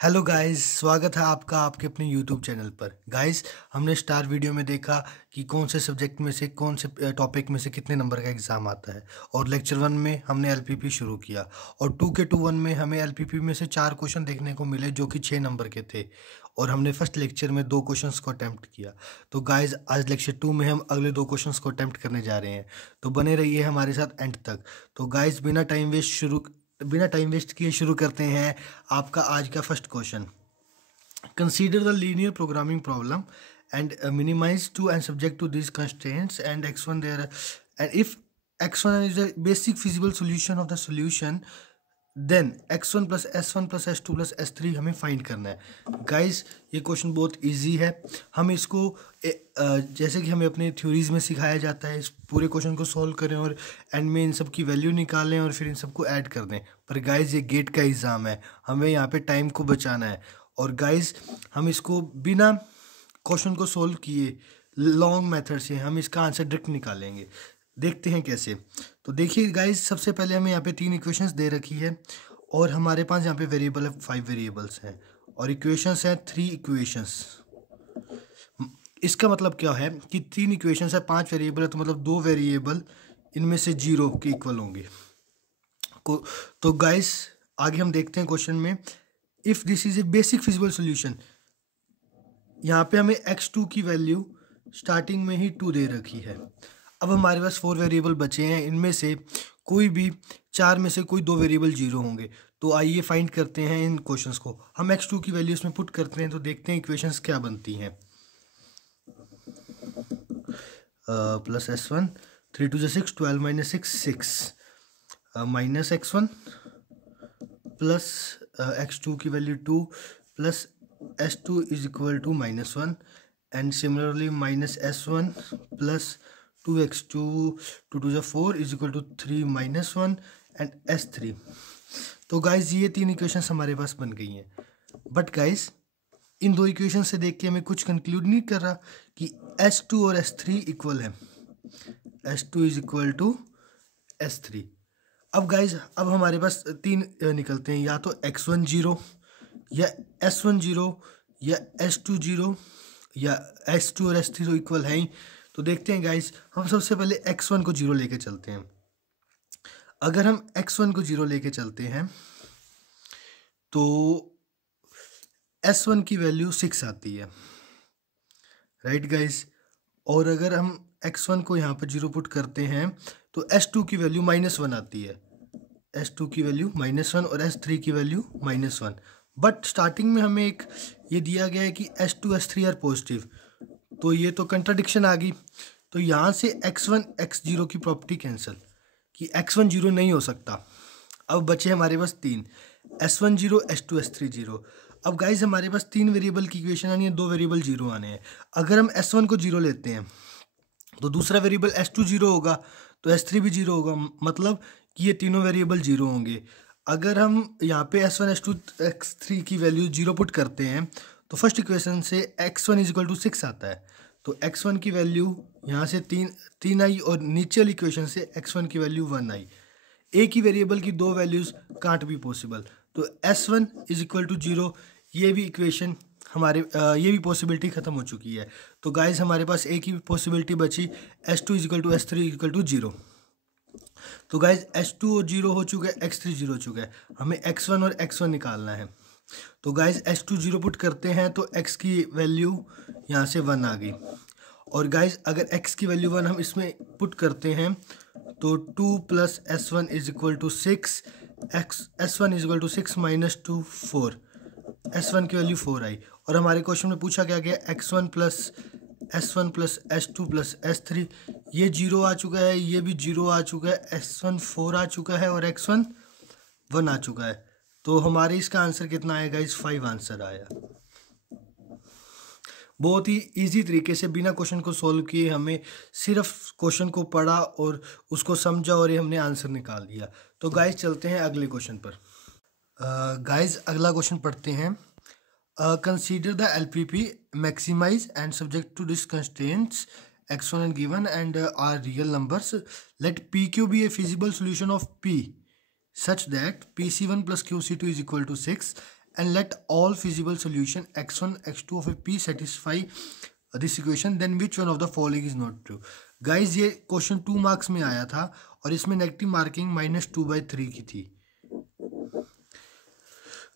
Hello guys, स्वागत है आपका आपके अपने यूट्यूब चैनल पर। गाइस, हमने स्टार वीडियो में देखा कि कौन से सब्जेक्ट में से कौन से टॉपिक में से कितने नंबर का एग्ज़ाम आता है। और लेक्चर 1 में हमने एलपीपी शुरू किया और 2K21 में हमें एलपीपी में से 4 क्वेश्चन देखने को मिले जो कि 6 नंबर के थे। और हमने फर्स्ट लेक्चर में 2 क्वेश्चंस को अटैम्प्ट किया। तो गाइस, आज लेक्चर 2 में हम अगले 2 क्वेश्चंस को अटैम्प्ट करने जा रहे हैं। तो बने रहिए हमारे साथ एंड तक। तो गाइस, बिना टाइम वेस्ट किए शुरू करते हैं आपका आज का first question. Consider the linear programming problem and minimize 2 and subject to these constraints and x1 there, and if x1 is a basic feasible solution of the solution, then x1 plus s1 plus s2 plus s3 हमें find करना है। Guys, ये question बहुत easy है। हम इसको जैसे कि हमें अपने थ्योरीज में सिखाया जाता है, इस पूरे क्वेश्चन को सॉल्व करें और एंड में इन सब की वैल्यू निकालें और फिर इन सबको ऐड कर दें। पर गाइस, ये गेट का एग्ज़ाम है, हमें यहाँ पे टाइम को बचाना है। और गाइस, हम इसको बिना क्वेश्चन को सोल्व किए लॉन्ग मेथड से हम इसका आंसर डायरेक्ट निकालेंगे। देखते हैं कैसे। तो देखिए गाइस, सबसे पहले हमें यहाँ पे 3 इक्वेशंस दे रखी है और हमारे पास यहाँ पे वेरिएबल है 5 वेरिएबल्स हैं और इक्वेशंस हैं 3 इक्वेशंस। इसका मतलब क्या है कि 3 इक्वेशंस है, 5 वेरिएबल है, तो मतलब 2 वेरिएबल इनमें से 0 के इक्वल होंगे। तो गाइस, आगे हम देखते हैं क्वेश्चन में। If this is a basic feasible solution, यहाँ पे हमें x2 की वैल्यू स्टार्टिंग में ही 2 दे रखी है। अब हमारे पास 4 वेरिएबल बचे हैं, इनमें से कोई भी 4 में से कोई 2 वेरिएबल 0 होंगे। तो आइए फाइंड करते हैं इन क्वेश्चंस को। हम x2 की वैल्यू इसमें पुट करते हैं तो देखते हैं इक्वेशंस क्या बनती हैं। Plus s1 3 2 6 12 minus 6 6 minus x1 plus x2 की value 2 plus s2 is equal to -1 and similarly minus s1 plus 2x2 2 2 4 is equal to 3 minus 1 and s3। तो गाइज, ये 3 इक्वेशंस हमारे पास बन गई हैं। बट गाइज, इन 2 इक्वेशन से देख के हमें कुछ कंक्लूड नहीं कर रहा कि s2 और s3 इक्वल है। s2 is equal to s3। अब गाइज, अब हमारे पास 3 निकलते हैं, या तो x1 0 या s1 0 या s2 0 या s2 और s3 तो इक्वल है ही। तो देखते हैं गाइस, हम सबसे पहले x1 को 0 लेके चलते हैं। अगर हम x1 को 0 लेके चलते हैं तो s1 की वैल्यू 6 आती है, राइट गाइस। और अगर हम x1 को यहाँ पर 0 पुट करते हैं तो s2 की वैल्यू -1 आती है। s2 की वैल्यू -1 और s3 की वैल्यू -1। बट स्टार्टिंग में हमें एक ये दिया गया है कि s2 s3 आर पॉजिटिव, तो ये तो कंट्राडिक्शन आ गई। तो यहाँ से x1 x0 की प्रॉपर्टी कैंसिल कि x1 0 नहीं हो सकता। अब बचे हमारे पास 3, s1 0 s2 s3 0। अब गाइज, हमारे पास 3 वेरिएबल की इक्वेशन आनी है, 2 वेरिएबल 0 आने हैं। अगर हम s1 को 0 लेते हैं तो दूसरा वेरिएबल s2 0 होगा तो s3 भी 0 होगा, मतलब कि ये तीनों वेरिएबल 0 होंगे। अगर हम यहाँ पे s1 s2 x3 की वैल्यू 0 पुट करते हैं तो फर्स्ट इक्वेशन से x1 इज इक्वल टू 6 आता है। तो x1 की वैल्यू यहाँ से 3 आई और नीचे वाली इक्वेशन से x1 की वैल्यू 1 आई। एक ही वेरिएबल की 2 वैल्यूज़ कांट बी पॉसिबल, तो s1 इज इक्वल टू 0, ये भी इक्वेशन हमारे ये भी पॉसिबिलिटी ख़त्म हो चुकी है। तो गाइस, हमारे पास एक ही पॉसिबिलिटी बची, s2 is equal to s3 equal to 0। तो गाइज, s2 0 हो चुका है, x3 0 हो चुका है, हमें x1 और x1 निकालना है। तो गाइज, s2 0 पुट करते हैं तो x की वैल्यू यहाँ से 1 आ गई। और गाइज, अगर x की वैल्यू 1 हम इसमें पुट करते हैं तो 2 plus s1 is equal to 6, s1 is equal to 6 minus 2 4, s1 की वैल्यू 4 आई। और हमारे क्वेश्चन में पूछा क्या गया, x1 plus s1 plus s2 plus s3, ये 0 आ चुका है, ये भी 0 आ चुका है, s1 4 आ चुका है और x1 1 आ चुका है। तो हमारे इसका आंसर कितना आएगा, इस 5 आंसर आया। बहुत ही इजी तरीके से बिना क्वेश्चन को सॉल्व किए हमें सिर्फ क्वेश्चन को पढ़ा और उसको समझा और ये हमने आंसर निकाल दिया। तो गाइज, चलते हैं अगले क्वेश्चन पर। गाइज, अगला क्वेश्चन पढ़ते हैं। Consider the LPP, maximize and subject to these constraints x1 and given and are real numbers. Let PQ be a feasible solution of P such that PC1 plus QC2 is equal to 6 and let all feasible solution x1 x2 of a p satisfy this equation, then which one of the following is not true? Guys ये question 2 marks में आया था और इसमें negative marking -2/3 की थी।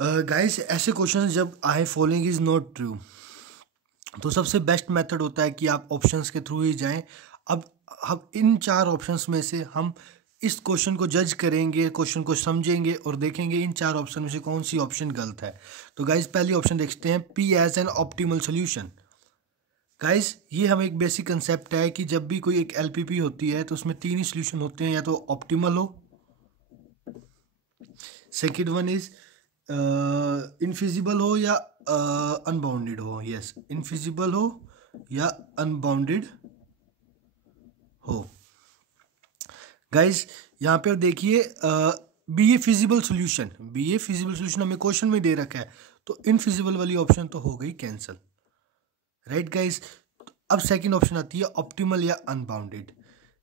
Guys ऐसे question जब आए फॉलोइंग इज नॉट ट्रू, तो सबसे बेस्ट मेथड होता है कि आप ऑप्शंस के थ्रू ही जाएं। अब हम इन 4 ऑप्शंस में से हम इस क्वेश्चन को जज करेंगे, क्वेश्चन को समझेंगे और देखेंगे इन 4 ऑप्शन में से कौन सी ऑप्शन गलत है। तो गाइज पहली ऑप्शन देखते हैं, P as an optimal solution. Guys ये हमें एक बेसिक कंसेप्ट है कि जब भी कोई एक एलपीपी होती है तो उसमें 3 ही सोल्यूशन होते हैं, या तो ऑप्टिमल हो, सेकेंड वन इज इनफिजिबल हो या अनबाउंडेड हो। यस, इनफिजिबल हो या अनबाउंडेड हो। गाइज यहाँ पे देखिए बी ए फिजिबल सोल्यूशन हमें क्वेश्चन में दे रखा है, तो इनफिजिबल वाली ऑप्शन तो हो गई कैंसिल, राइट गाइज। अब सेकंड ऑप्शन आती है ऑप्टिमल या अनबाउंडेड।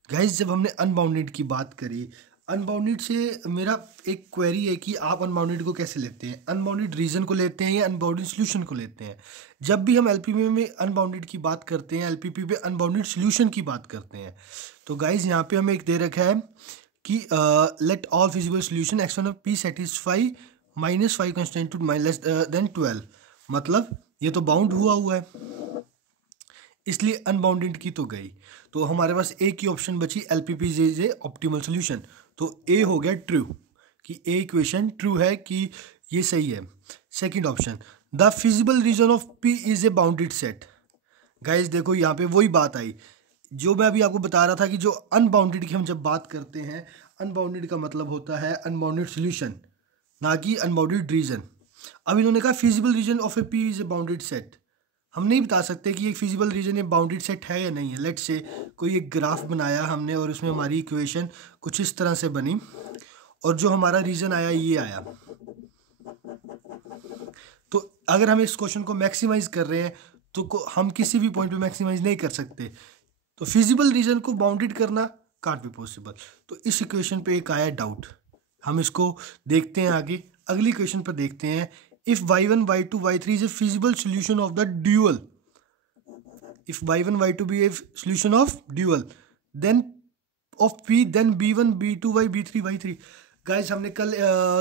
गाइज जब हमने अनबाउंडेड की बात करी, अनबाउंडेड से मेरा एक क्वेरी है कि आप अनबाउंडेड को कैसे लेते हैं, अनबाउंडेड रीजन को लेते हैं या अनबाउंडेड सोल्यूशन को लेते हैं। जब भी हम एलपीपी में अनबाउंडेड की बात करते हैं, एलपीपी पे अनबाउंडेड सोल्यूशन की बात करते हैं। तो गाइज यहाँ पे हमें एक दे रखा है कि let all feasible solution x1 of p satisfy -5 constant to less than 12, मतलब ये तो बाउंड हुआ है, इसलिए अनबाउंडेड की तो गई। तो हमारे पास एक ही ऑप्शन बची एलपीपी जे ऑप्टिमल सोल्यूशन, तो ए हो गया ट्रू, कि ए इक्वेशन ट्रू है कि ये सही है। Second option, the feasible region of P is a bounded set. Guys देखो यहाँ पे वही बात आई जो मैं अभी आपको बता रहा था कि जो अनबाउंडेड की हम जब बात करते हैं, अनबाउंडेड का मतलब होता है अनबाउंडेड सोल्यूशन, ना कि अनबाउंडेड रीजन। अब इन्होंने कहा feasible region of A P is a bounded set. हम नहीं बता सकते कि एक फिजिबल रीजन ये बाउंडेड सेट है या नहीं है। लेट्स से कोई एक ग्राफ बनाया हमने और उसमें हमारी इक्वेशन कुछ इस तरह से बनी और जो हमारा रीजन आया ये आया। तो अगर हम इस क्वेश्चन को मैक्सिमाइज कर रहे हैं तो हम किसी भी पॉइंट पे मैक्सिमाइज नहीं कर सकते, तो फिजिबल रीजन को बाउंडेड करना कांट बी पॉसिबल। तो इस इक्वेशन पे एक आया डाउट, हम इसको देखते हैं आगे। अगली इक्वेशन पर देखते हैं, if y1 y2 y3 is a feasible solution of the dual, if y1 y2 be a solution of dual then of p, then b1 b2 y b3 y3। Guys हमने कल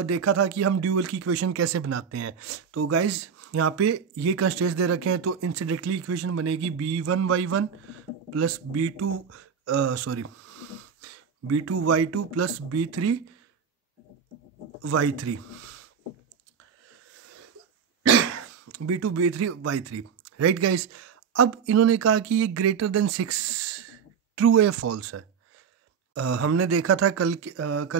देखा था कि हम ड्यूअल की इक्वेशन कैसे बनाते हैं। तो गाइज यहाँ पे ये कंस्ट्रेंट्स दे रखे हैं, तो इनसे डायरेक्टली इक्वेशन बनेगी b1 y1 plus b2 y2 plus b3 y3, b2 b3 y3, right guys. अब इन्होंने कहा कि ये ग्रेटर देन 6 ट्रू है फॉल्स है। हमने देखा था कल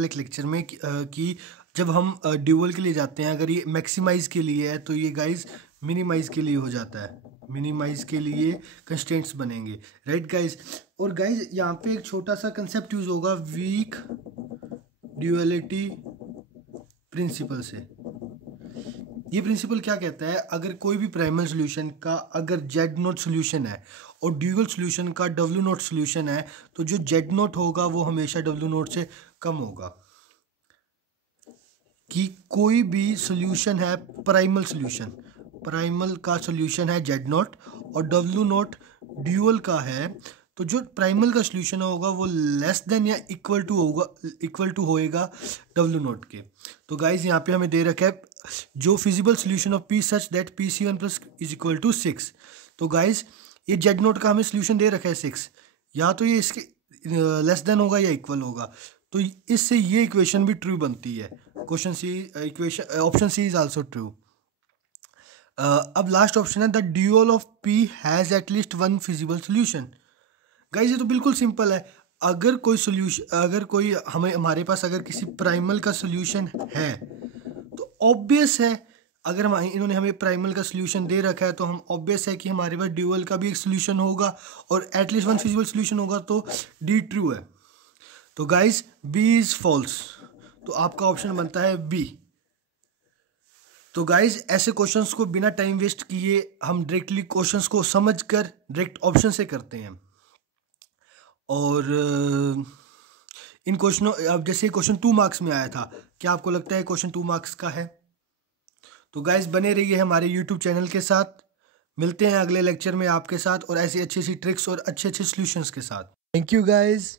एक लेक्चर में कि जब हम ड्यूअल के लिए जाते हैं, अगर ये मैक्सिमाइज के लिए है तो ये गाइस मिनिमाइज के लिए हो जाता है, मिनिमाइज के लिए कंस्ट्रेंट्स बनेंगे, राइट गाइस। और गाइस यहाँ पे एक छोटा सा कंसेप्ट यूज होगा वीक ड्यूअलिटी प्रिंसिपल से। ये प्रिंसिपल क्या कहता है, अगर कोई भी प्राइमल सोल्यूशन का अगर जेड नोट सोल्यूशन है और ड्यूअल सोल्यूशन का डब्ल्यू नोट सोल्यूशन है, तो जो जेड नोट होगा वो हमेशा डब्ल्यू नोट से कम होगा। कि कोई भी सोल्यूशन है प्राइमल सोल्यूशन, प्राइमल का सोल्यूशन है जेड नोट और डब्ल्यू नोट ड्यूअल का है, तो जो प्राइमल का सोल्यूशन होगा वो लेस देन या इक्वल टू होएगा डब्ल्यू नोट के। तो गाइज यहाँ पे हमें दे रखा है जो feasible solution of P such that P C one plus is equal to 6। तो गाइज ये जेड नोट का हमें सोल्यूशन दे रखा है 6, या तो ये इसके लेस देन होगा या इक्वल होगा, तो इससे ये इक्वेशन भी ट्रू बनती है। Question C equation option C is also true. अब लास्ट ऑप्शन है the dual of P has at least one feasible solution. Guys ये तो बिल्कुल सिंपल है, अगर कोई सोल्यूशन, अगर कोई हमारे पास अगर किसी प्राइमल का सोल्यूशन है तो ऑब्वियस है, अगर इन्होंने हमें प्राइमल का सोल्यूशन दे रखा है तो हम ऑब्वियस है कि हमारे पास ड्यूअल का भी एक सोल्यूशन होगा और एटलीस्ट वन फिजिबल सोल्यूशन होगा, तो डी ट्रू है। तो गाइज बी इज फॉल्स, तो आपका ऑप्शन बनता है बी। तो गाइज ऐसे क्वेश्चंस को बिना टाइम वेस्ट किए हम डायरेक्टली क्वेश्चंस को समझकर डायरेक्ट ऑप्शन से करते हैं। और इन क्वेश्चनों, अब जैसे क्वेश्चन 2 मार्क्स में आया था, क्या आपको लगता है क्वेश्चन 2 मार्क्स का है? तो गाइस बने रहिए हमारे यूट्यूब चैनल के साथ। मिलते हैं अगले लेक्चर में आपके साथ और ऐसी अच्छी अच्छी ट्रिक्स और अच्छे अच्छे सॉल्यूशंस के साथ। Thank you guys.